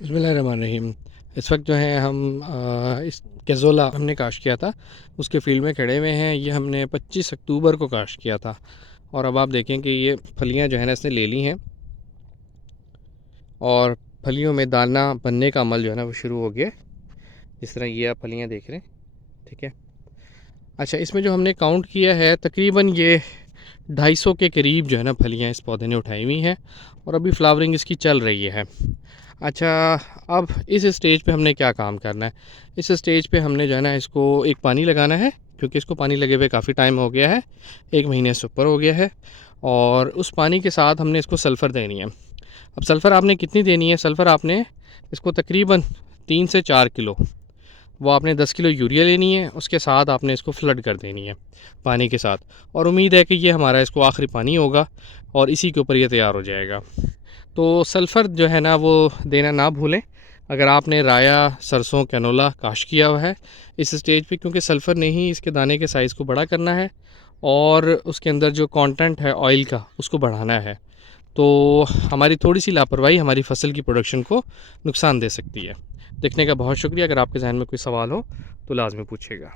बिस्मिल्लाहिर्रहमानिर्रहीम। इस वक्त जो है हम इस कैज़ोला हमने काश किया था, उसके फील्ड में खड़े हुए हैं। ये हमने 25 अक्टूबर को काश किया था और अब आप देखें कि ये फलियां जो है ना इसने ले ली हैं और फलियों में दाना बनने का अमल जो है ना वो शुरू हो गया। जिस तरह ये आप फलियां देख रहे हैं, ठीक है। अच्छा, इसमें जो हमने काउंट किया है तकरीबन ये 250 के करीब जो है ना फलियां इस पौधे ने उठाई हुई हैं और अभी फ्लावरिंग इसकी चल रही है। अच्छा, अब इस स्टेज पे हमने क्या काम करना है? इस स्टेज पे हमने जो है ना इसको एक पानी लगाना है, क्योंकि इसको पानी लगे हुए काफ़ी टाइम हो गया है, 1 महीने से ऊपर हो गया है। और उस पानी के साथ हमने इसको सल्फ़र देनी है। अब सल्फ़र आपने कितनी देनी है? सल्फ़र आपने इसको तकरीबन 3 से 4 किलो, वो आपने 10 किलो यूरिया लेनी है, उसके साथ आपने इसको फ्लड कर देनी है पानी के साथ। और उम्मीद है कि ये हमारा इसको आखिरी पानी होगा और इसी के ऊपर ये तैयार हो जाएगा। तो सल्फ़र जो है ना वो देना ना भूलें अगर आपने राया, सरसों, कैनोला काश किया हुआ है इस स्टेज पे, क्योंकि सल्फ़र ने ही इसके दाने के साइज़ को बड़ा करना है और उसके अंदर जो कंटेंट है ऑयल का उसको बढ़ाना है। तो हमारी थोड़ी सी लापरवाही हमारी फ़सल की प्रोडक्शन को नुकसान दे सकती है। देखने का बहुत शुक्रिया। अगर आपके जहन में कोई सवाल हो तो लाजमी पूछिएगा।